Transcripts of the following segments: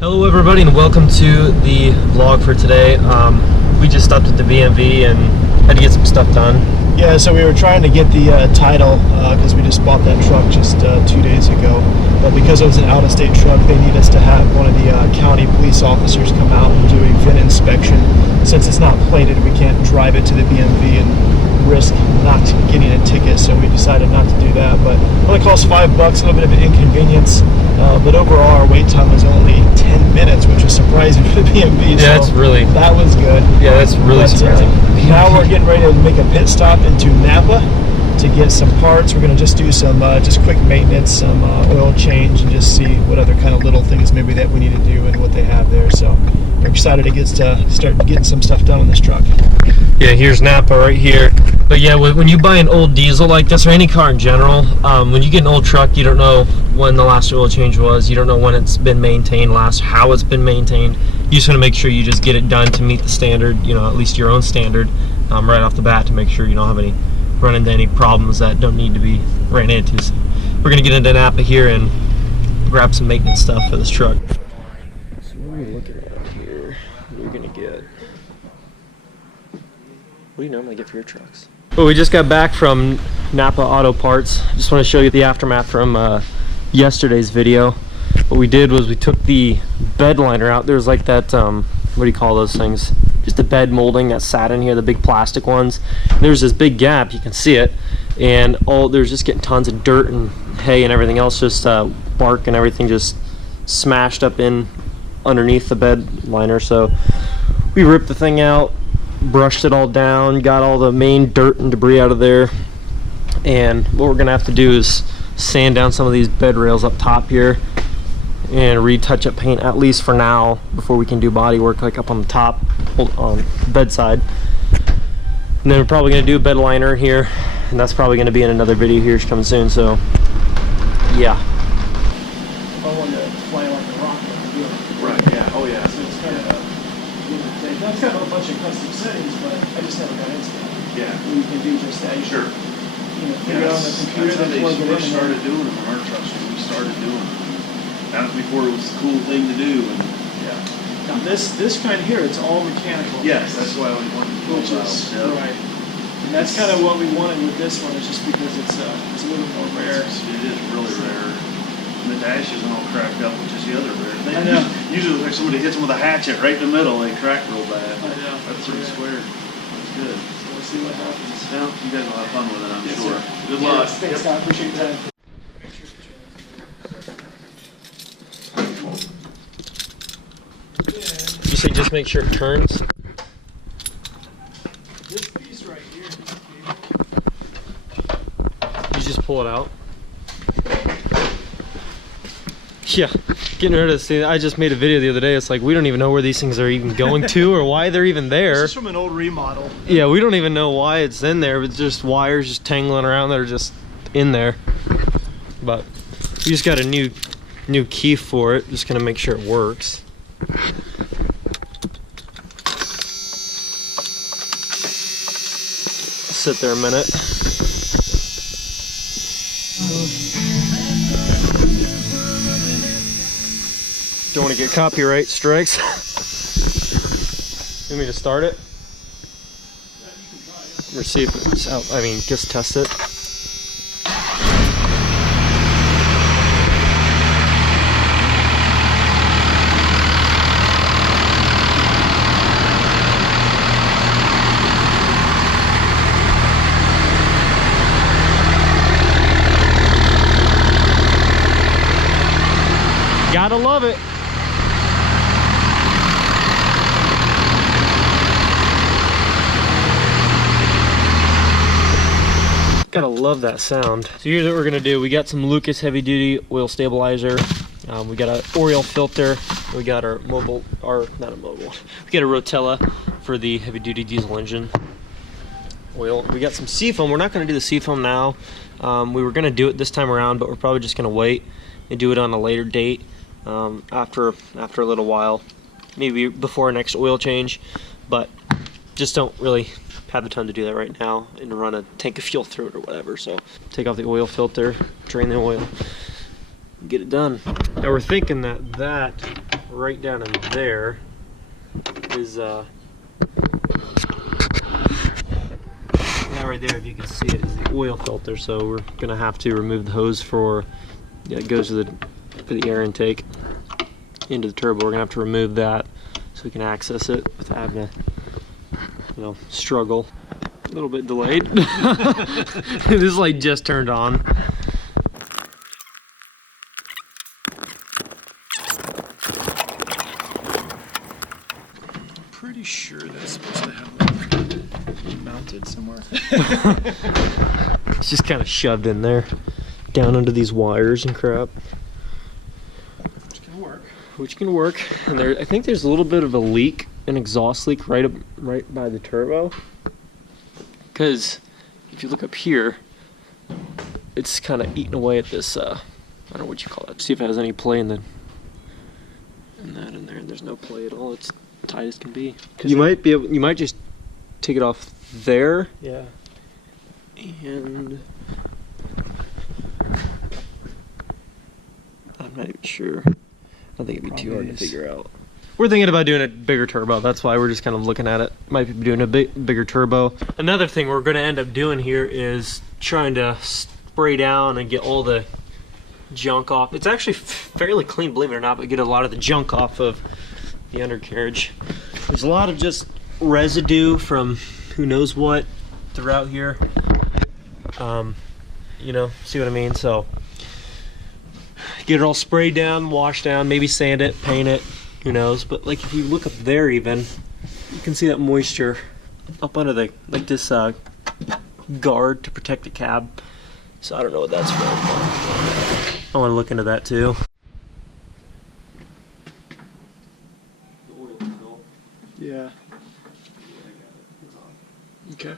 Hello everybody and welcome to the vlog for today. We just stopped at the BMV and had to get some stuff done. Yeah, so we were trying to get the title because we just bought that truck just 2 days ago. But because it was an out-of-state truck, they need us to have one of the county police officers come out and do a VIN inspection. Since it's not plated, we can't drive it to the BMV and risk not getting a ticket, so we decided not to do that. But it only cost $5, a little bit of an inconvenience. But overall, our wait time was only 10 minutes, which was surprising for the BMV. Yeah, so that was good. Yeah, that's really surprising. Now we're getting ready to make a pit stop into Napa to get some parts. We're going to just do some just quick maintenance, some oil change, and just see what other kind of little things maybe that we need to do and what they have there. So we're excited to start getting some stuff done on this truck. Yeah, here's Napa right here. But yeah, when you buy an old diesel like this, or any car in general, when you get an old truck, you don't know when the last oil change was. You don't know when it's been maintained last, how it's been maintained. You just want to make sure you just get it done to meet the standard, you know, at least your own standard, right off the bat, to make sure you don't have any run into any problems that don't need to be ran into. So we're gonna get into Napa here and grab some maintenance stuff for this truck. So what are we looking at here? What are we gonna get? What do you normally get for your trucks? Well, we just got back from Napa Auto Parts. Just want to show you the aftermath from yesterday's video. What we did was we took the bed liner out. There's like that, what do you call those things? Just a bed molding that sat in here, the big plastic ones. There's this big gap, you can see it, and there's just getting tons of dirt and hay and everything else, just bark and everything just smashed up in underneath the bed liner. So we ripped the thing out, brushed it all down, got all the main dirt and debris out of there, and what we're gonna have to do is sand down some of these bed rails up top here and retouch up paint, at least for now, before we can do body work like up on the top on the bedside. And then we're probably gonna do a bed liner here, and that's probably gonna be in another video here coming soon. So yeah, I wanted to fly like a rocket. Right, yeah, oh yeah. So it's kind of that's kind of a bunch of custom settings, but I just never got into it. Yeah. You can do just that. Sure. You know, figure it out on the computer, that's how then plug they it in. first started doing them on our trucks. When we started doing them. That was before it was the cool thing to do. And Yeah. Now this kind here, it's all mechanical. yes, that's why we wanted to Which is right. And that's kind of what we wanted with this one, is just because it's a little more rare. It is really rare. And the dash isn't all cracked up, which is the other rare thing. I know. Usually like somebody hits them with a hatchet right in the middle, they crack real bad. I know. That's pretty square. That's good. So we'll see what happens. Well, you guys will have fun with it, I'm Yes, sure. sir. Good luck. Thanks, Scott. Appreciate your time. you say just make sure it turns. This piece right here. You just pull it out. Yeah, getting rid of this thing. I just made a video the other day. It's like we don't even know where these things are even going to or why they're even there. This is from an old remodel. Yeah, we don't even know why it's in there. It's just wires just tangling around that are just in there. But we just got a new key for it. Just gonna make sure it works. Sit there a minute. Don't want to get copyright strikes. You want me to start it? Or see if it's out. I mean, just test it. Gotta love it. Gotta love that sound. So here's what we're gonna do. We got some Lucas heavy duty oil stabilizer. We got an oil filter. We got our mobile, or not a mobile. We got a Rotella for the heavy duty diesel engine oil. We got some seafoam. We're not gonna do the seafoam now. We were gonna do it this time around, but we're probably just gonna wait and do it on a later date. After a little while, maybe before our next oil change, but just don't really have the time to do that right now and run a tank of fuel through it or whatever. So take off the oil filter, drain the oil, get it done. Now we're thinking that right down in there is yeah, right there, if you can see it, is the oil filter. So we're gonna have to remove the hose for, yeah, it goes to the air intake into the turbo. We're gonna have to remove that so we can access it without having to, you know, struggle. A little bit delayed. This light just turned on. Pretty sure that's supposed to have mounted somewhere. It's just kind of shoved in there, down under these wires and crap. Which can work. Which can work. And there, I think there's a little bit of a leak, an exhaust leak right by the turbo. Because if you look up here, it's kind of eating away at this. I don't know what you call it. See if it has any play in that in there. There's no play at all. It's tight as can be. You might be able. You might just take it off there. Yeah. And I'm not even sure. I don't think it'd be too hard to figure out. We're thinking about doing a bigger turbo. That's why we're just kind of looking at it. Might be doing a bigger turbo. Another thing we're going to end up doing here is trying to spray down and get all the junk off. It's actually fairly clean, believe it or not, but get a lot of the junk off of the undercarriage. There's a lot of just residue from who knows what throughout here. You know, see what I mean? So get it all sprayed down, washed down, maybe sand it, paint it. Who knows? But like if you look up there, even you can see that moisture up under the this guard to protect the cab. So I don't know what that's for. I want to look into that too. Yeah. Okay.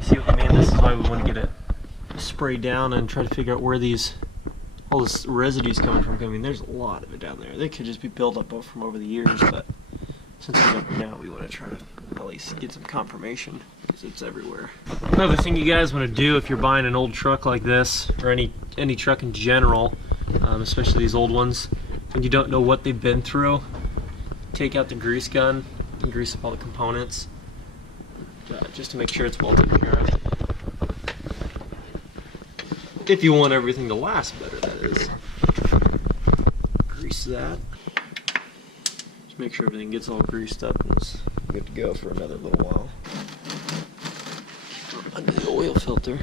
See what I mean? This is why we want to get it sprayed down and try to figure out where all this residue's coming from. I mean, there's a lot of it down there. They could just be built up from over the years, but since we know now, we want to try to at least get some confirmation because it's everywhere. Another thing you guys want to do if you're buying an old truck like this, or any truck in general, especially these old ones, when you don't know what they've been through, take out the grease gun and grease up all the components. Just to make sure it's well taken care of. If you want everything to last better, that is. Grease that. Just make sure everything gets all greased up and it's good to go for another little while. Under the oil filter.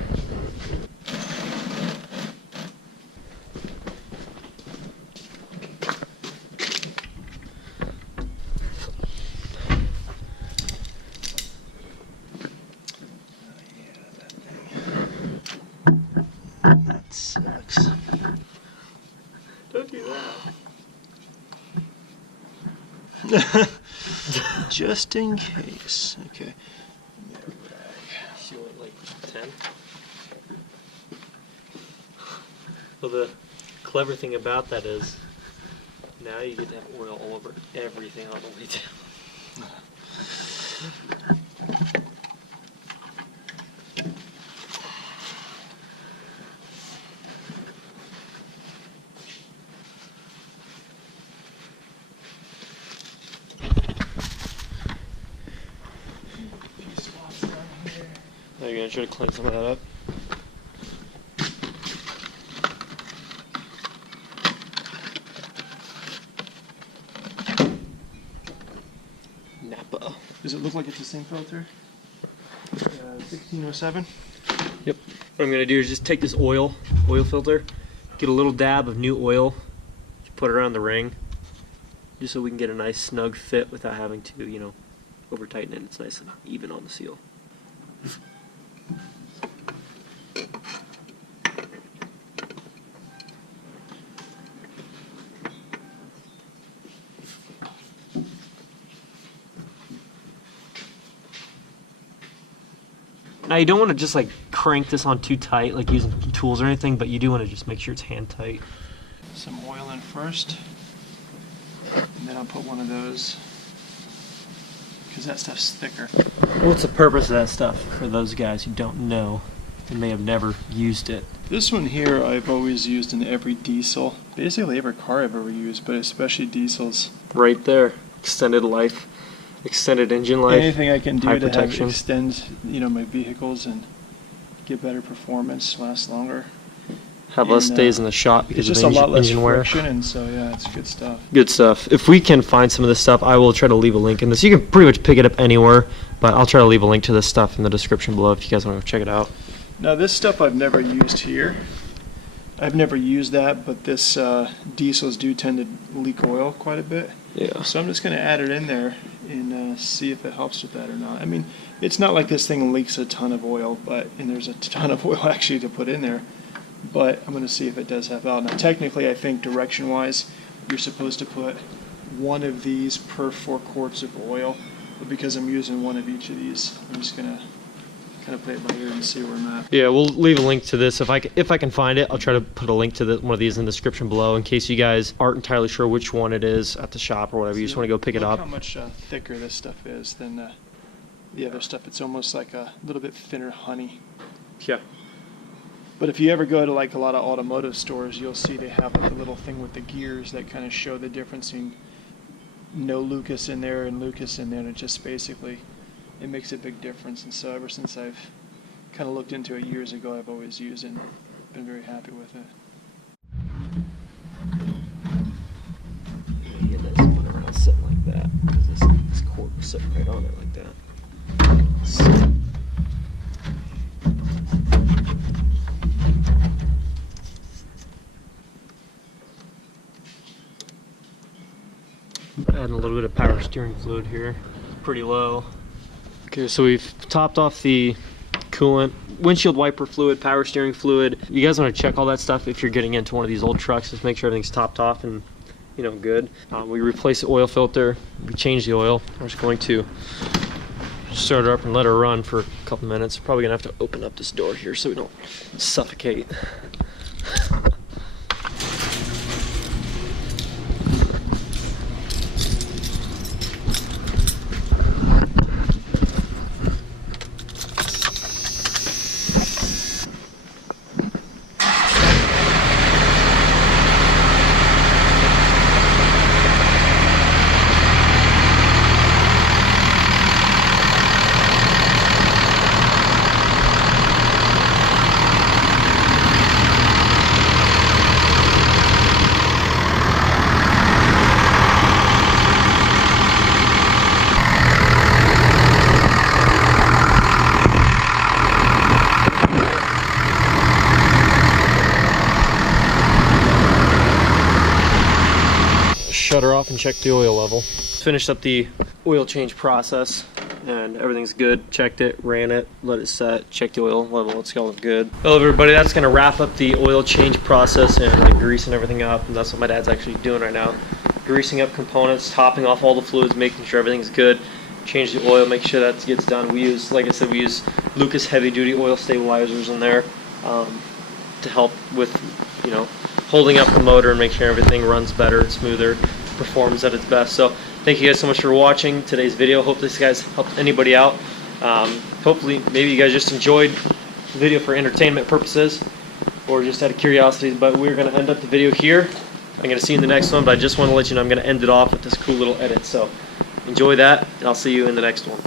That sucks. Don't do that. Just in case. Okay. She went like 10. Well, the clever thing about that is now you get to have oil all over everything on the way down. Now you're gonna try to clean some of that up. Napa. Does it look like it's the same filter? 1607? Yep. What I'm gonna do is just take this oil filter, get a little dab of new oil, put it around the ring, just so we can get a nice snug fit without having to, you know, over tighten it. It's nice and even on the seal. Now you don't want to just like crank this on too tight, like using tools or anything, but you do want to just make sure it's hand tight. Some oil in first, and then I'll put one of those, because that stuff's thicker. What's the purpose of that stuff for those guys who don't know and may have never used it? This one here I've always used in every diesel. Basically every car I've ever used, but especially diesels. Right there. Extended life. Extended engine life. Anything I can do high to protection. have extend, my vehicles and get better performance, last longer. Have less days in the shop because it's of just a lot less engine wear. friction, and so yeah, it's good stuff. Good stuff. If we can find some of this stuff, I will try to leave a link in this. You can pretty much pick it up anywhere, but I'll try to leave a link to this stuff in the description below if you guys want to go check it out. Now this stuff I've never used here. I've never used that, but this diesels do tend to leak oil quite a bit. Yeah. So I'm just going to add it in there and see if it helps with that or not. I mean, it's not like this thing leaks a ton of oil, and there's a ton of oil actually to put in there. But I'm going to see if it does help out. Now technically I think direction-wise you're supposed to put one of these per 4 quarts of oil, but because I'm using one of each of these, I'm just going to kind of play it by ear and see where I'm at. Yeah, we'll leave a link to this. If I can find it, I'll try to put a link to one of these in the description below in case you guys aren't entirely sure which one it is at the shop or whatever. You just want to go pick it up. Look how much thicker this stuff is than the other stuff. It's almost like a little bit thinner honey. Yeah. But if you ever go to like a lot of automotive stores, you'll see they have like a little thing with the gears that kind of show the difference in no Lucas in there and Lucas in there, and it just basically, it makes a big difference. And so ever since I've kind of looked into it years ago, I've always used it and been very happy with it. Yeah, that's one around sitting like that because this cord was sitting right on it like that. Adding a little bit of power steering fluid here. It's pretty low. Okay, so we've topped off the coolant, windshield wiper fluid, power steering fluid. You guys want to check all that stuff if you're getting into one of these old trucks. Just make sure everything's topped off and good. We replaced the oil filter. We changed the oil. We're just going to start her up and let her run for a couple minutes. Probably gonna have to open up this door here so we don't suffocate. Shut her off and check the oil level. Finished up the oil change process and everything's good. Checked it, ran it, let it set, checked the oil level, it's all good. Well everybody, that's gonna wrap up the oil change process and like greasing everything up, and that's what my dad's actually doing right now. Greasing up components, topping off all the fluids, making sure everything's good. Change the oil, make sure that gets done. We use, like I said, we use Lucas heavy duty oil stabilizers in there to help with, holding up the motor and make sure everything runs better and smoother, performs at its best. So thank you guys so much for watching today's video. Hope this guys helped anybody out. Hopefully maybe you guys just enjoyed the video for entertainment purposes or just out of curiosity, but we're going to end up the video here. I'm going to see you in the next one, but I just want to let you know I'm going to end it off with this cool little edit. So enjoy that, and I'll see you in the next one.